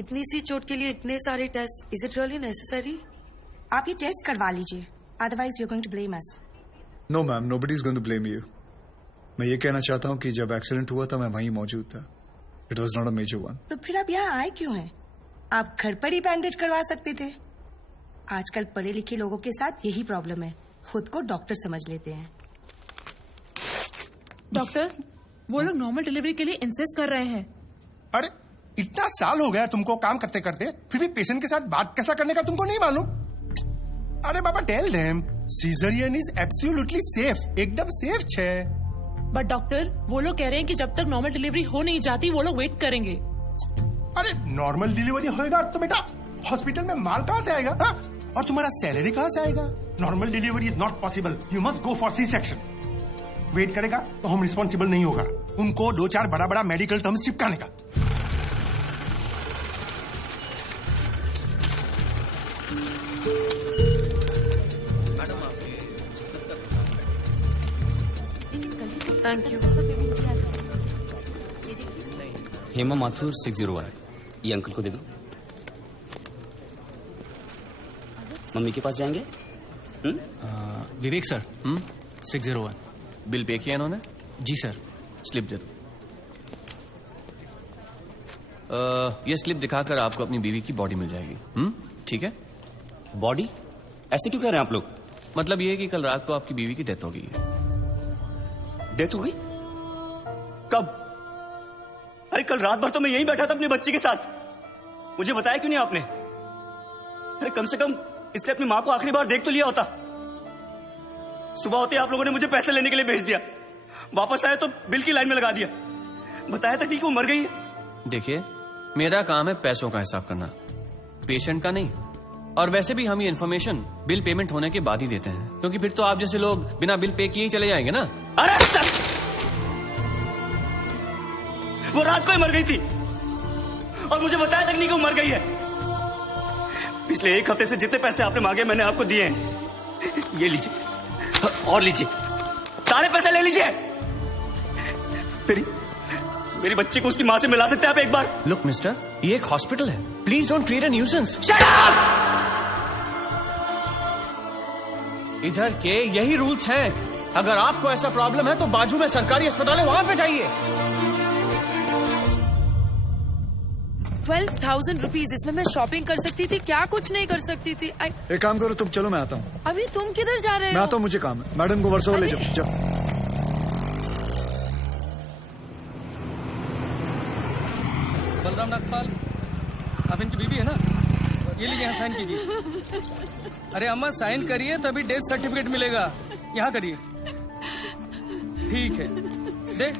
इतनी सी चोट के लिए इतने सारे test, is it really necessary? आप ये टेस्ट करवा लीजिए, otherwise you are going to blame us. No ma'am, nobody is going to blame you. मैं ये कहना चाहता हूँ कि जब एक्सीडेंट हुआ था मैं वहीं मौजूद था। It was not a major one. तो फिर आप यहाँ आए क्यों हैं? आप घर पर ही बैंडेज करवा सकते थे। आजकल पढ़े लिखे लोगों के साथ यही प्रॉब्लम है, खुद को डॉक्टर समझ लेते हैं। डॉक्टर, वो लोग नॉर्मल डिलीवरी के लिए इंसिस्ट कर रहे हैं। अरे इतना साल हो गया तुमको काम करते करते, फिर भी पेशेंट के साथ बात कैसा करने का तुमको नहीं मालूम? अरे बाबा, tell them caesarean is absolutely safe, एकदम सेफ छे। बट डॉक्टर, वो लोग कह रहे हैं कि जब तक नॉर्मल डिलीवरी हो नहीं जाती वो लोग वेट करेंगे। अरे नॉर्मल डिलीवरी होएगा तो बेटा हॉस्पिटल में माल कहाँ से आएगा? हा? और तुम्हारा सैलरी कहाँ से आएगा? Normal delivery is not possible, you must go for C section. Wait करेगा तो हम रिस्पॉन्सिबल नहीं होगा। उनको 2-4 बड़ा बड़ा मेडिकल टर्म्स चिपकाने का। Thank you. हेमा माथुर 601, ये अंकल को दे दो। मम्मी के पास जाएंगे? विवेक सर, 601। बिल पे किया इन्होंने? जी सर। स्लिप दे दो। ये स्लिप दिखाकर आपको अपनी बीवी की बॉडी मिल जाएगी। ठीक है? बॉडी? ऐसे क्यों कह रहे हैं आप लोग? मतलब ये है कि कल रात को आपकी बीवी की डेथ हो गई है। डेथ हो गई? कब? अरे कल रात भर तो मैं यहीं बैठा था अपने बच्चे के साथ, मुझे बताया क्यों नहीं आपने? अरे कम से कम इसने अपनी माँ को आखिरी बार देख तो लिया होता। सुबह होते आप लोगों ने मुझे पैसे लेने के लिए भेज दिया, वापस आए तो बिल की लाइन में लगा दिया, बताया तक नहीं कि वो मर गई है। देखिए, मेरा काम है पैसों का हिसाब करना, पेशेंट का नहीं। और वैसे भी हम ये इन्फॉर्मेशन बिल पेमेंट होने के बाद ही देते हैं, क्योंकि फिर तो आप जैसे लोग बिना बिल पे किए ही चले जाएंगे ना। अरे वो रात को ही मर गई थी और मुझे बताया तक नहीं कि वो मर गई है। पिछले 1 हफ्ते से जितने पैसे आपने मांगे मैंने आपको दिए हैं। ये लीजिए और लीजिए, सारे पैसे ले लीजिए। मेरी बच्ची को उसकी मां से मिला सकते हैं आप एक बार? लुक मिस्टर, ये एक हॉस्पिटल है, please don't create a nuisance. Shut up! इधर के यही रूल्स हैं। अगर आपको ऐसा प्रॉब्लम है तो बाजू में सरकारी अस्पताल है, वहां पे जाइए। 12,000 रुपीज, इसमें मैं शॉपिंग कर सकती थी, क्या कुछ नहीं कर सकती थी। एक काम करो तुम, चलो मैं आता हूँ। अभी तुम किधर जा रहे हो? मैं आता हूँ, मुझे काम है। मैडम को वर्षों ले जाओ। बलराम नागपाल, आप इनकी बीवी है ना? ये लीजिए, यहाँ साइन कीजिए। अरे अम्मा साइन करिए तभी डेथ सर्टिफिकेट मिलेगा, यहाँ करिए। ठीक है, देख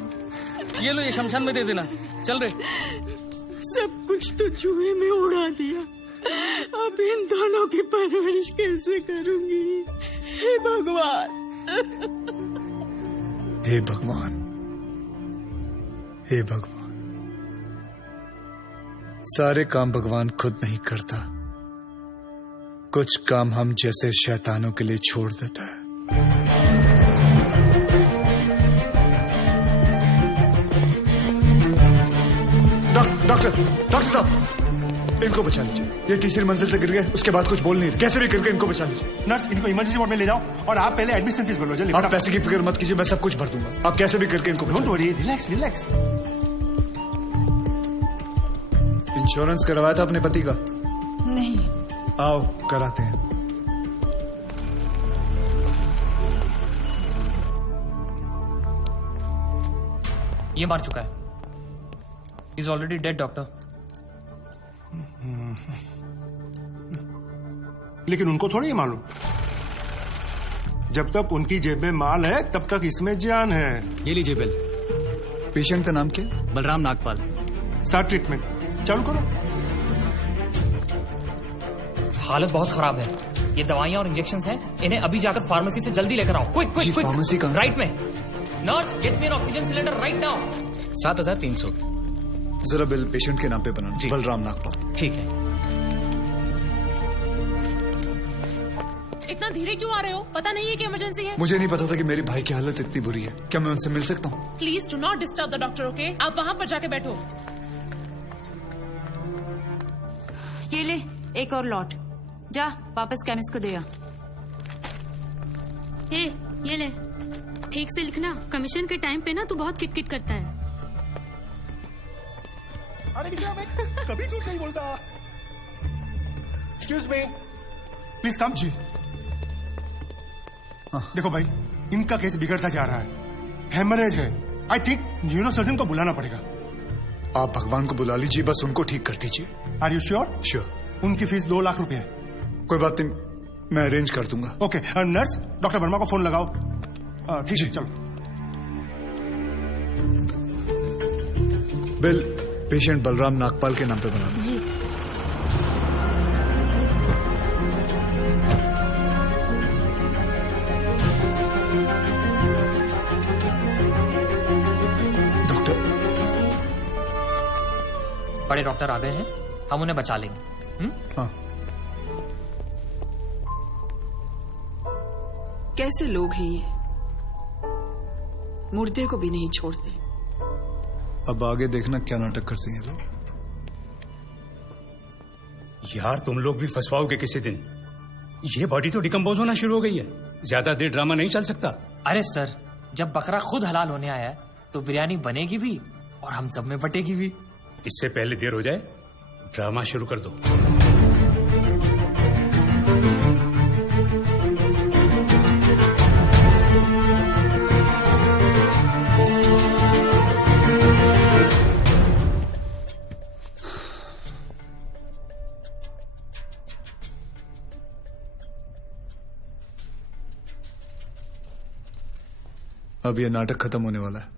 ये लो, ये शमशान में दे देना। चल रहे। सब कुछ तो चूहे में उड़ा दिया, अब इन दोनों की परवरिश कैसे करूंगी? हे भगवान, हे भगवान, हे भगवान। सारे काम भगवान खुद नहीं करता, कुछ काम हम जैसे शैतानों के लिए छोड़ देता है। डॉक्टर साहब, इनको बचा लीजिए। ये तीसरी मंजिल से गिर गए, उसके बाद कुछ बोल नहीं रहे, कैसे भी करके इनको बचा लीजिए। नर्स, इनको इमरजेंसी वार्ड में ले जाओ और आप पहले एडमिशन फीस भरो। जल्दी। आप पैसे की फिक्र मत कीजिए, मैं सब कुछ भर दूंगा। आप कैसे भी करके इनको don't worry, relax relax. Insurance करवाया था अपने पति का? नहीं। आओ कराते हैं। ये मार चुका है, इज ऑलरेडी डेड डॉक्टर। लेकिन उनको थोड़ी मालूम, जब तक उनकी जेब में माल है तब तक इसमें जान है। ये लीजिए बिल। पेशेंट का नाम क्या? बलराम नागपाल। स्टार्ट ट्रीटमेंट, चालू करो। हालत बहुत खराब है, ये दवाइयां और इंजेक्शंस हैं, इन्हें अभी जाकर फार्मेसी से जल्दी लेकर आओ। Quick quick quick. फार्मेसी कहाँ? राइट में। Nurse, get me N oxygen cylinder right now. 7,300। जरा बिल पेशेंट के नाम पे बनाना। बलराम नागपाल। ठीक है। इतना धीरे क्यों आ रहे हो? पता नहीं है कि इमरजेंसी है? मुझे नहीं पता था कि मेरी भाई की हालत इतनी बुरी है। क्या मैं उनसे मिल सकता हूँ? Please do not disturb the doctor, okay? आप वहां पर जाके बैठो। ये ले एक और लॉट, जा वापस केमिस्ट को दे आ। ए, ये ले, ठीक से लिखना, कमीशन के टाइम पे ना तू बहुत किटकिट करता है। अरे क्या, मैं कभी झूठ नहीं बोलता। Excuse me, please come. जी देखो भाई, इनका केस बिगड़ता जा रहा है, हेमरेज है। आई थिंक न्यूरो सर्जन को बुलाना पड़ेगा। आप भगवान को बुला लीजिए, बस उनको ठीक कर दीजिए। Are you sure? श्योर। उनकी फीस 2 लाख रुपए है। कोई बात नहीं, मैं अरेंज कर दूंगा। ओके, नर्स डॉक्टर वर्मा को फोन लगाओ। ठीक है, चलो। बिल पेशेंट बलराम नागपाल के नाम पे बना दो। जी। बड़े डॉक्टर आ गए हैं, हम उन्हें बचा लेंगे। हाँ। कैसे लोग हैं ये, मुर्दे को भी नहीं छोड़ते। अब आगे देखना क्या नाटक करते हैं लोग। यार तुम लोग भी फंसवाओगे किसी दिन। ये बॉडी तो डिकम्पोज होना शुरू हो गई है, ज्यादा देर ड्रामा नहीं चल सकता। अरे सर, जब बकरा खुद हलाल होने आया है तो बिरयानी बनेगी भी और हम सब में बटेगी भी। इससे पहले देर हो जाए, ड्रामा शुरू कर दो। अब ये नाटक खत्म होने वाला है।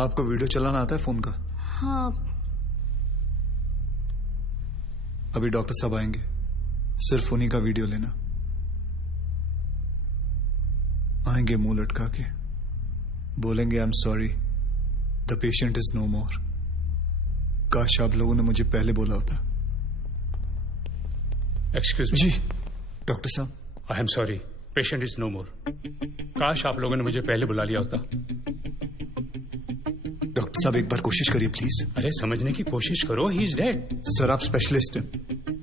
आपको वीडियो चलाना आता है फोन का? हाँ। अभी डॉक्टर साहब आएंगे, सिर्फ उन्हीं का वीडियो लेना। आएंगे मुंह लटका के, बोलेंगे I am sorry, the patient is no more. काश आप लोगों ने मुझे पहले बोला होता। Excuse me. जी डॉक्टर साहब। I am sorry, patient is no more. काश आप लोगों ने मुझे पहले बुला लिया होता। डॉक्टर साहब एक बार कोशिश करिए प्लीज। अरे समझने की कोशिश करो, ही इज डेड। सर आप स्पेशलिस्ट हैं,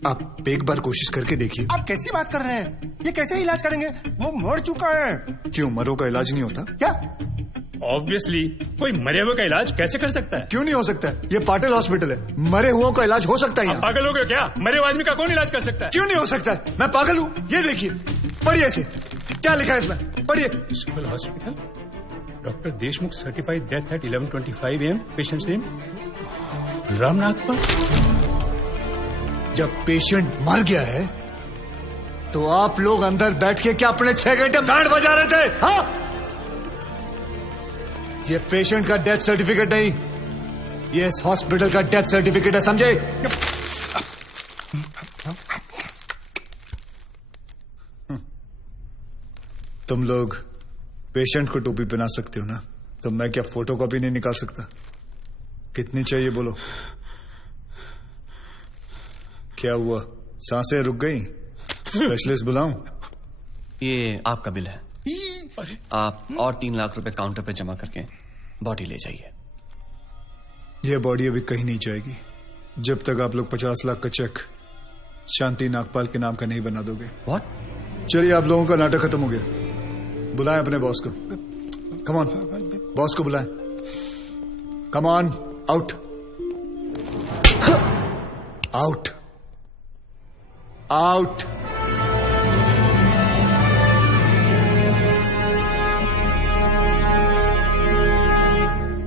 आप एक बार कोशिश करके देखिए। आप कैसी बात कर रहे हैं? ये कैसे इलाज करेंगे? वो मर चुका है। क्यों, मरो का इलाज नहीं होता क्या? ऑब्वियसली, कोई मरे हुए का इलाज कैसे कर सकता है? क्यों नहीं हो सकता है? ये पाटिल हॉस्पिटल है, मरे हुए का इलाज हो सकता है। पागल हो गए क्या? मरे हुए आदमी का कौन इलाज कर सकता है? क्यों नहीं हो सकता है? मैं पागल हूँ? ये देखिए, पढ़िए इसे, क्या लिखा है इसमें, पढ़िए। Civil hospital, doctor Deshmukh certified death at 11:25 AM, patient's name Ram Nagpal. जब पेशेंट मर गया है तो आप लोग अंदर बैठ के क्या अपने 6 घंटे बैंड बजा रहे थे? हाँ, ये पेशेंट का डेथ सर्टिफिकेट नहीं, ये इस हॉस्पिटल का डेथ सर्टिफिकेट है, समझे? तुम लोग पेशेंट को टोपी पहना सकते हो ना, तो मैं क्या फोटो कॉपी नहीं निकाल सकता? कितनी चाहिए बोलो? क्या हुआ, सांसें रुक गई? स्पेशलिस्ट बुलाऊं? ये आपका बिल है, आप और 3 लाख रुपए काउंटर पे जमा करके बॉडी ले जाइए। ये बॉडी अभी कहीं नहीं जाएगी जब तक आप लोग 50 लाख का चेक शांति नागपाल के नाम का नहीं बना दोगे। व्हाट? चलिए, आप लोगों का नाटक खत्म हो गया, बुलाएं अपने बॉस को। कम ऑन, बॉस को बुलाएं। Come on, out out out.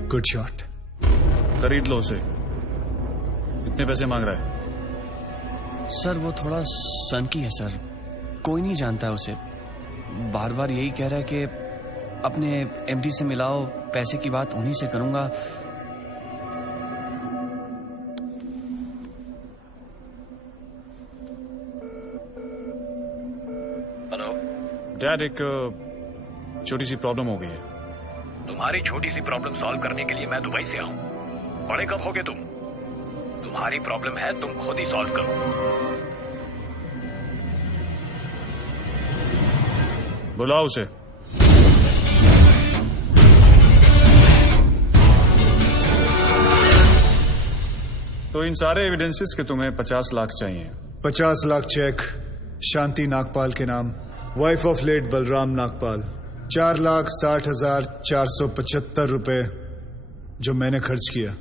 Good shot. खरीद लो उसे। कितने पैसे मांग रहा है? सर वो थोड़ा सनकी है सर, कोई नहीं जानता है उसे। बार बार यही कह रहा है कि अपने एमडी से मिलाओ, पैसे की बात उन्हीं से करूंगा। हेलो डैड, एक छोटी सी प्रॉब्लम हो गई है। तुम्हारी छोटी सी प्रॉब्लम सॉल्व करने के लिए मैं दुबई से आऊं। बड़े कब होगे तुम? तुम्हारी प्रॉब्लम है, तुम खुद ही सॉल्व करो। बुलाओ उसे। तो इन सारे एविडेंसेस के तुम्हें 50 लाख चाहिए। 50 लाख चेक शांति नागपाल के नाम, wife of late Balram Nagpal. 4,60,475 रुपए जो मैंने खर्च किया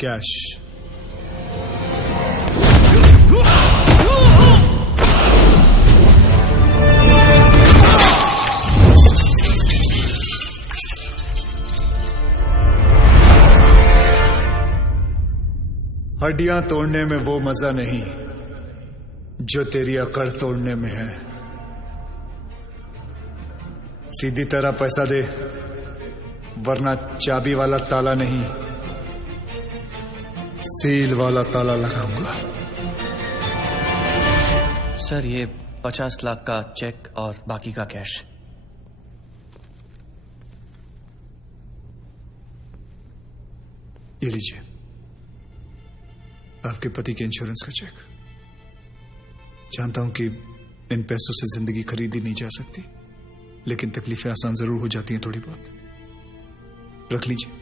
कैश। हड्डियां तोड़ने में वो मजा नहीं जो तेरी अकड़ तोड़ने में है। सीधी तरह पैसा दे, वरना चाबी वाला ताला नहीं, सील वाला ताला लगाऊंगा। सर, ये 50 लाख का चेक और बाकी का कैश। ये लीजिए, आपके पति के इंश्योरेंस का चेक। जानता हूं कि इन पैसों से जिंदगी खरीदी नहीं जा सकती, लेकिन तकलीफें आसान जरूर हो जाती हैं थोड़ी बहुत। रख लीजिए।